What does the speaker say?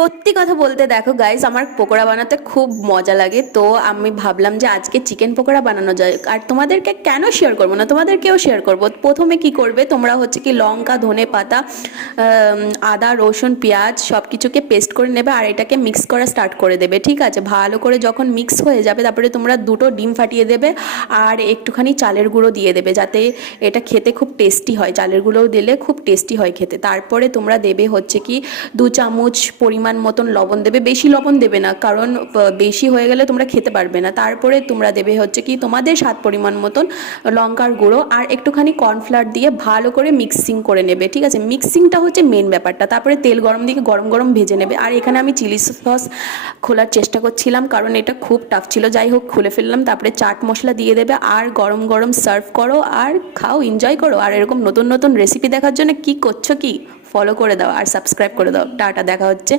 সত্যি কথা বলতে দেখো গাইস, আমার পকোড়া বানাতে খুব মজা লাগে। তো আমি ভাবলাম যে আজকে চিকেন পকোড়া বানানো যায়, আর তোমাদেরকে কেন শেয়ার করবো না, তোমাদেরকেও শেয়ার করব। প্রথমে কি করবে তোমরা হচ্ছে কি লঙ্কা, ধনে পাতা, আদা, রসুন, পেঁয়াজ সব কিছুকে পেস্ট করে নেবে আর এটাকে মিক্স করা স্টার্ট করে দেবে। ঠিক আছে, ভালো করে যখন মিক্স হয়ে যাবে তারপরে তোমরা দুটো ডিম ফাটিয়ে দেবে আর একটুখানি চালের গুঁড়ো দিয়ে দেবে, যাতে এটা খেতে খুব টেস্টি হয়। চালের গুঁড়োও দিলে খুব টেস্টি হয় খেতে। তারপরে তোমরা দেবে হচ্ছে কি 2 চামচ পরিমাণ মতন লবণ দেবে, বেশি লবণ দেবে না, কারণ বেশি হয়ে গেলে তোমরা খেতে পারবে না। তারপরে তোমরা দেবে হচ্ছে কি তোমাদের স্বাদ পরিমাণ মতন লঙ্কার গুঁড়ো আর একটুখানি কর্নফ্লাওয়ার দিয়ে ভালো করে মিক্সিং করে নেবে। ঠিক আছে, মিক্সিংটা হচ্ছে মেন ব্যাপারটা। তারপরে তেল গরম দিকে গরম গরম ভেজে নেবে। আর এখানে আমি চিলি সস খোলার চেষ্টা করছিলাম, কারণ এটা খুব টাফ ছিল, যাই হোক খুলে ফেললাম। তারপরে চাট মশলা দিয়ে দেবে আর গরম গরম সার্ভ করো আর খাও, এনজয় করো। আর এরকম নতুন নতুন রেসিপি দেখার জন্য কি করছো, কি ফলো করে দাও আর সাবস্ক্রাইব করে দাও। টাটা, দেখা হচ্ছে।